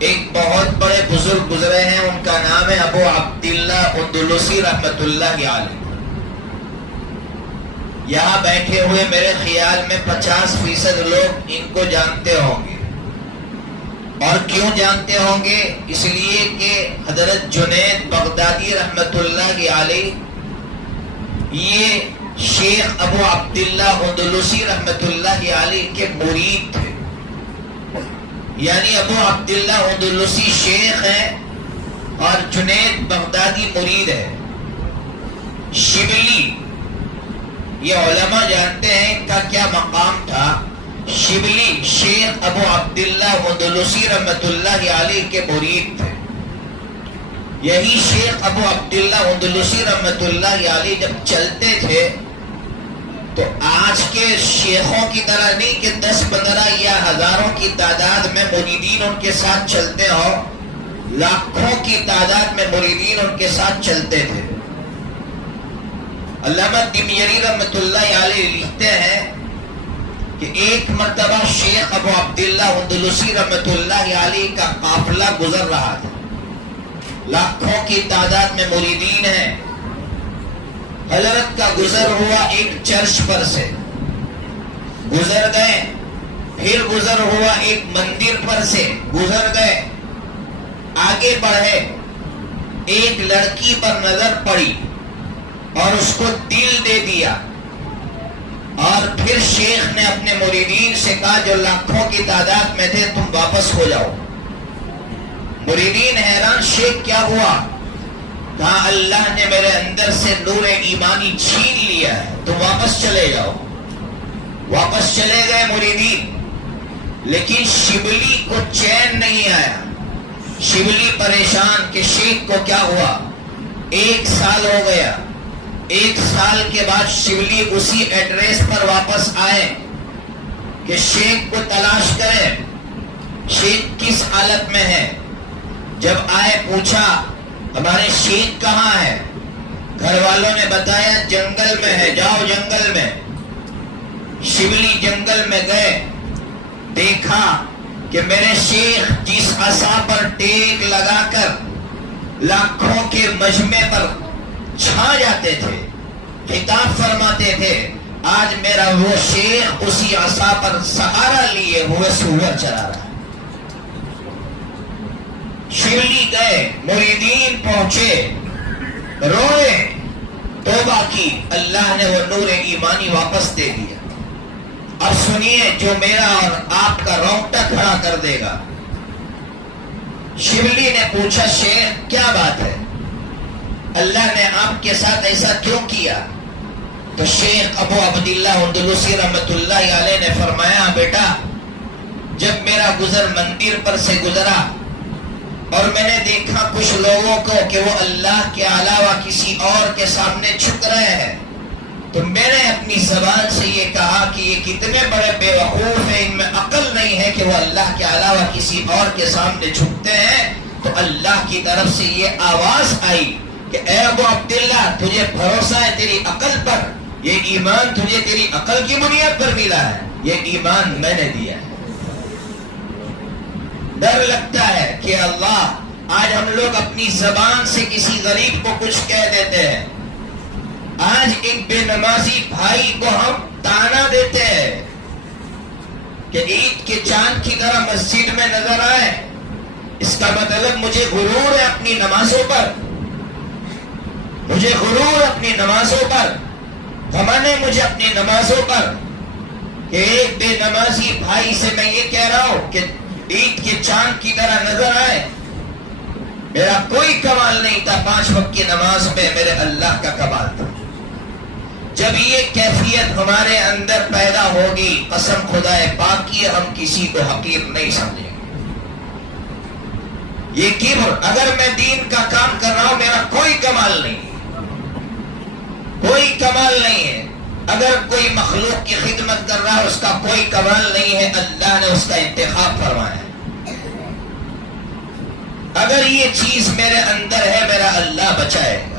ایک بہت بڑے بزرگ گزرے ہیں، ان کا نام ہے ابو عبداللہ اندلسی رحمت اللہ علیہ۔ یہاں بیٹھے ہوئے میرے خیال میں 50% لوگ ان کو جانتے ہوں گے۔ اور کیوں جانتے ہوں گے؟ اس لیے کہ حضرت جنید بغدادی رحمت اللہ علیہ یہ شیخ ابو عبداللہ اندلسی رحمت اللہ علیہ کے مرید تھے۔ یعنی ابو عبداللہ اندلسی شیخ ہے اور جنید بغدادی مرید ہے۔ شبلی، یہ علماء جانتے ہیں ان کا کیا مقام تھا۔ شبلی شیخ ابو عبداللہ اندلسی رحمت اللہ علیہ کے مرید تھے۔ یہی شیخ ابو عبداللہ اندلسی رحمت اللہ علیہ جب چلتے تھے تو آج کے شیخوں کی طرح نہیں کہ 10 15 یا ہزاروں کی تعداد میں مریدین ان کے ساتھ چلتے ہوں، لاکھوں کی تعداد میں مریدین ان کے ساتھ چلتے تھے۔ علامہ دميري رحمت اللہ علیہ لکھتے ہیں کہ ایک مرتبہ شیخ ابو عبداللہ اندلسی رحمت اللہ علیہ کا قافلہ گزر رہا تھا، لاکھوں کی تعداد میں مریدین ہیں۔ حضرت کا گزر ہوا ایک چرچ پر سے، گزر گئے، پھر گزر ہوا ایک مندر پر سے، گزر گئے، آگے بڑھے، ایک لڑکی پر نظر پڑی اور اس کو دل دے دیا، اور پھر شیخ نے اپنے مریدین سے کہا جو لاکھوں کی تعداد میں تھے تم واپس ہو جاؤ۔ مریدین حیران، شیخ کیا ہوا؟ کہا اللہ نے میرے اندر سے نور ایمانی چھین لیا ہے، تم واپس چلے جاؤ۔ واپس چلے گئے مریدین، لیکن شبلی کو چین نہیں آیا۔ شبلی پریشان کہ شیخ کو کیا ہوا۔ 1 سال ہو گیا، 1 سال کے بعد شبلی اسی ایڈریس پر واپس آئے کہ شیخ کو تلاش کرے، شیخ کس حالت میں ہے۔ جب آئے پوچھا ہمارے شیخ کہاں ہے؟ گھر والوں نے بتایا جنگل میں ہے، جاؤ جنگل میں۔ شبلی جنگل میں گئے، دیکھا کہ میرے شیخ جس عصا پر ٹیک لگا کر لاکھوں کے مجمع پر چھا جاتے تھے، خطاب فرماتے تھے، آج میرا وہ شیخ اسی عصا پر سہارا لیے ہوئے سور چلا رہا ہے۔ شبلی گئے، مریدین پہنچے، روئے، توبہ کی، اللہ نے وہ نور ایمانی واپس دے دیا۔ اب سنیے جو میرا اور آپ کا رونگٹا کھڑا کر دے گا۔ شبلی نے پوچھا شیخ کیا بات ہے، اللہ نے آپ کے ساتھ ایسا کیوں کیا؟ تو شیخ ابو عبداللہ اندلسی رحمت اللہ علیہ نے فرمایا بیٹا، جب میرا گزر مندر پر سے گزرا اور میں نے دیکھا کچھ لوگوں کو کہ وہ اللہ کے علاوہ کسی اور کے سامنے جھک رہے ہیں، تو میں نے اپنی زبان سے یہ کہا کہ یہ کتنے بڑے بے وقوف ہیں، ان میں عقل نہیں ہے کہ وہ اللہ کے علاوہ کسی اور کے سامنے جھکتے ہیں۔ تو اللہ کی طرف سے یہ آواز آئی کہ اے ابو عبداللہ، تجھے بھروسہ ہے تیری عقل پر، یہ ایمان تجھے تیری عقل کی بنیاد پر ملا ہے، یہ ایمان میں نے دیا ہے۔ ڈر لگتا ہے کہ اللہ آج ہم لوگ اپنی زبان سے کسی غریب کو کچھ کہہ دیتے ہیں، آج ایک بے نمازی بھائی کو ہم تانا دیتے ہیں کہ عید کے چاند کی طرح مسجد میں نظر آئے، اس کا مطلب مجھے غرور ہے اپنی نمازوں پر، مجھے غرور اپنی نمازوں پر، گھمنڈ ہے مجھے اپنی نمازوں پر کہ ایک بے نمازی بھائی سے میں یہ کہہ رہا ہوں کہ عید کے چاند کی طرح نظر آئے۔ میرا کوئی کمال نہیں تھا، 5 وقت کی نماز میں میرے اللہ کا کمال تھا۔ جب یہ کیفیت ہمارے اندر پیدا ہوگی، قسم خدائے پاک کی ہم کسی کو حقیر نہیں سمجھیں گے۔ یہ کبر، اگر میں دین کا کام کر رہا ہوں میرا کوئی کمال نہیں ہے، کوئی کمال نہیں ہے۔ اگر کوئی مخلوق کی خدمت کر رہا ہے اس کا کوئی کمال نہیں ہے، اللہ نے اس کا انتخاب فرمایا ہے۔ اگر یہ چیز میرے اندر ہے میرا اللہ بچائے گا۔